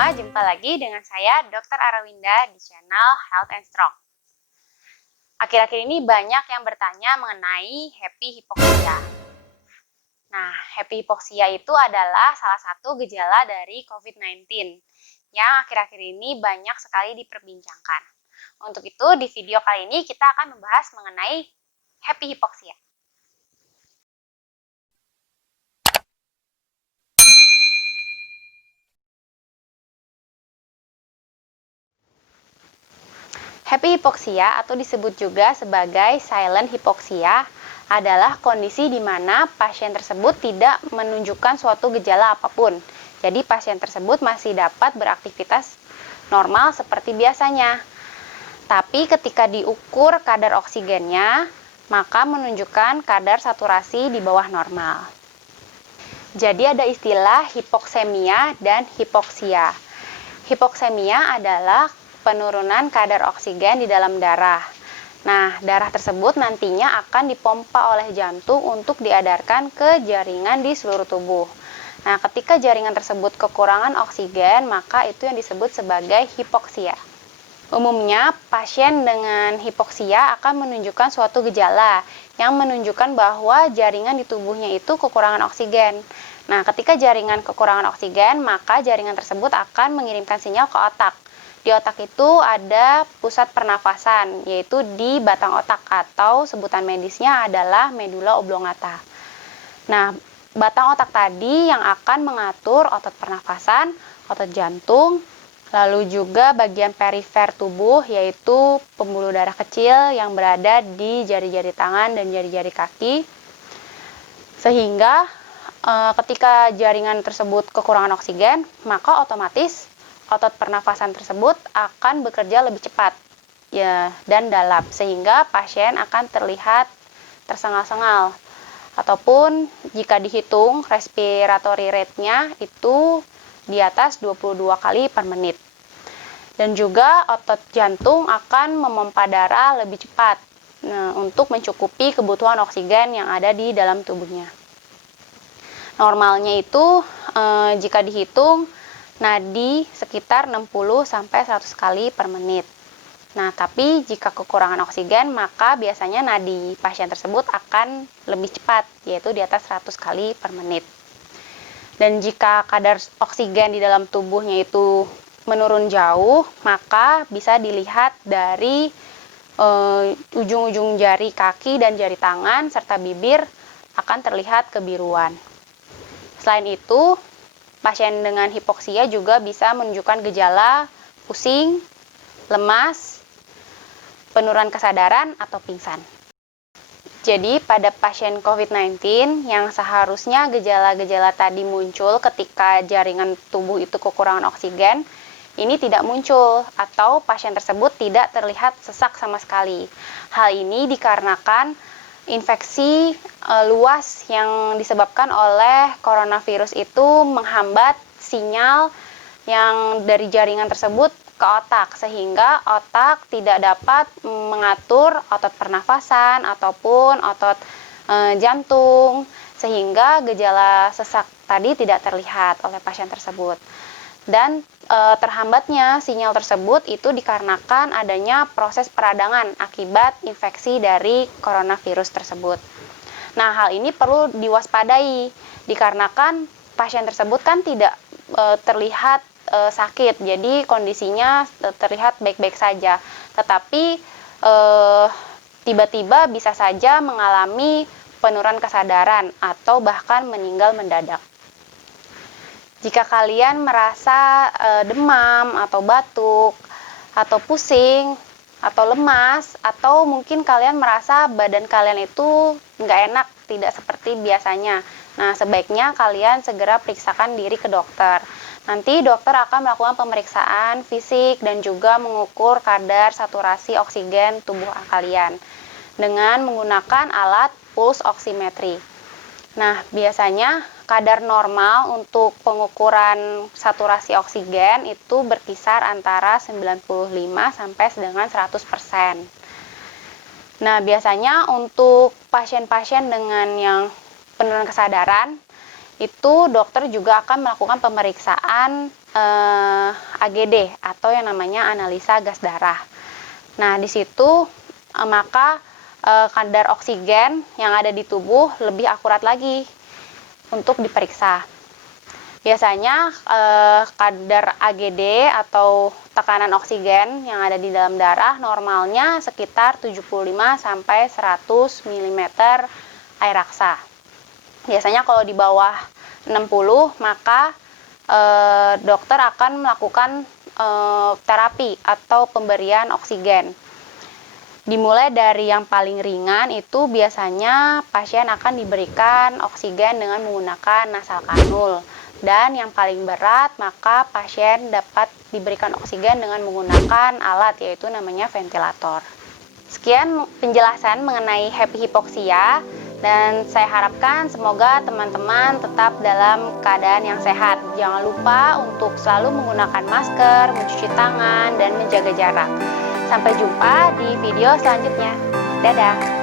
semua, jumpa lagi dengan saya Dr. Arawinda di channel Health and Strong. Akhir-akhir ini banyak yang bertanya mengenai happy hypoxia. Nah, happy hypoxia itu adalah salah satu gejala dari COVID-19 yang akhir-akhir ini banyak sekali diperbincangkan. Untuk itu, di video kali ini kita akan membahas mengenai happy hypoxia. Happy hypoxia atau disebut juga sebagai silent hypoxia adalah kondisi di mana pasien tersebut tidak menunjukkan suatu gejala apapun. Jadi pasien tersebut masih dapat beraktivitas normal seperti biasanya. Tapi ketika diukur kadar oksigennya, maka menunjukkan kadar saturasi di bawah normal. Jadi ada istilah hipoksemia dan hipoksia. Hipoksemia adalah penurunan kadar oksigen di dalam darah. Nah, darah tersebut nantinya akan dipompa oleh jantung untuk diedarkan ke jaringan di seluruh tubuh. Nah, ketika jaringan tersebut kekurangan oksigen, maka itu yang disebut sebagai hipoksia. Umumnya, pasien dengan hipoksia akan menunjukkan suatu gejala yang menunjukkan bahwa jaringan di tubuhnya itu kekurangan oksigen. Nah, ketika jaringan kekurangan oksigen, maka jaringan tersebut akan mengirimkan sinyal ke otak. Di otak itu ada pusat pernafasan, yaitu di batang otak atau sebutan medisnya adalah medula oblongata. Nah, batang otak tadi yang akan mengatur otot pernafasan, otot jantung, lalu juga bagian perifer tubuh, yaitu pembuluh darah kecil yang berada di jari-jari tangan dan jari-jari kaki. Sehingga ketika jaringan tersebut kekurangan oksigen, maka otomatis otot pernafasan tersebut akan bekerja lebih cepat ya dan dalam, sehingga pasien akan terlihat tersengal-sengal. Ataupun jika dihitung respiratory rate-nya itu di atas 22 kali per menit. Dan juga otot jantung akan memompa darah lebih cepat untuk mencukupi kebutuhan oksigen yang ada di dalam tubuhnya. Normalnya itu jika dihitung nadi sekitar 60-100 kali per menit. Nah, tapi jika kekurangan oksigen, maka biasanya nadi pasien tersebut akan lebih cepat, yaitu di atas 100 kali per menit. Dan jika kadar oksigen di dalam tubuhnya itu menurun jauh, maka bisa dilihat dari ujung-ujung jari kaki dan jari tangan serta bibir akan terlihat kebiruan. Selain itu, pasien dengan hipoksia juga bisa menunjukkan gejala pusing, lemas, penurunan kesadaran, atau pingsan. Jadi, pada pasien COVID-19 yang seharusnya gejala-gejala tadi muncul ketika jaringan tubuh itu kekurangan oksigen, ini tidak muncul atau pasien tersebut tidak terlihat sesak sama sekali. Hal ini dikarenakan infeksi luas yang disebabkan oleh coronavirus itu menghambat sinyal yang dari jaringan tersebut ke otak, sehingga otak tidak dapat mengatur otot pernafasan ataupun otot jantung, sehingga gejala sesak tadi tidak terlihat oleh pasien tersebut. Dan terhambatnya sinyal tersebut itu dikarenakan adanya proses peradangan akibat infeksi dari coronavirus tersebut. Nah, hal ini perlu diwaspadai dikarenakan pasien tersebut kan tidak terlihat sakit, jadi kondisinya terlihat baik-baik saja. Tetapi tiba-tiba bisa saja mengalami penurunan kesadaran atau bahkan meninggal mendadak. Jika kalian merasa demam atau batuk atau pusing atau lemas, atau mungkin kalian merasa badan kalian itu nggak enak, tidak seperti biasanya, nah sebaiknya kalian segera periksakan diri ke dokter. Nanti dokter akan melakukan pemeriksaan fisik dan juga mengukur kadar saturasi oksigen tubuh kalian dengan menggunakan alat pulse oximetry. Nah, biasanya kadar normal untuk pengukuran saturasi oksigen itu berkisar antara 95 sampai dengan 100%. Nah, biasanya untuk pasien-pasien dengan yang penurunan kesadaran, itu dokter juga akan melakukan pemeriksaan AGD atau yang namanya analisa gas darah. Nah, di situ maka kadar oksigen yang ada di tubuh lebih akurat lagi untuk diperiksa. Biasanya kadar AGD atau tekanan oksigen yang ada di dalam darah normalnya sekitar 75 sampai 100 mm air raksa. Biasanya kalau di bawah 60 maka dokter akan melakukan terapi atau pemberian oksigen. Dimulai dari yang paling ringan itu biasanya pasien akan diberikan oksigen dengan menggunakan nasal kanul. Dan yang paling berat maka pasien dapat diberikan oksigen dengan menggunakan alat yaitu namanya ventilator. Sekian penjelasan mengenai happy hipoksia dan saya harapkan semoga teman-teman tetap dalam keadaan yang sehat. Jangan lupa untuk selalu menggunakan masker, mencuci tangan, dan menjaga jarak. Sampai jumpa di video selanjutnya. Dadah!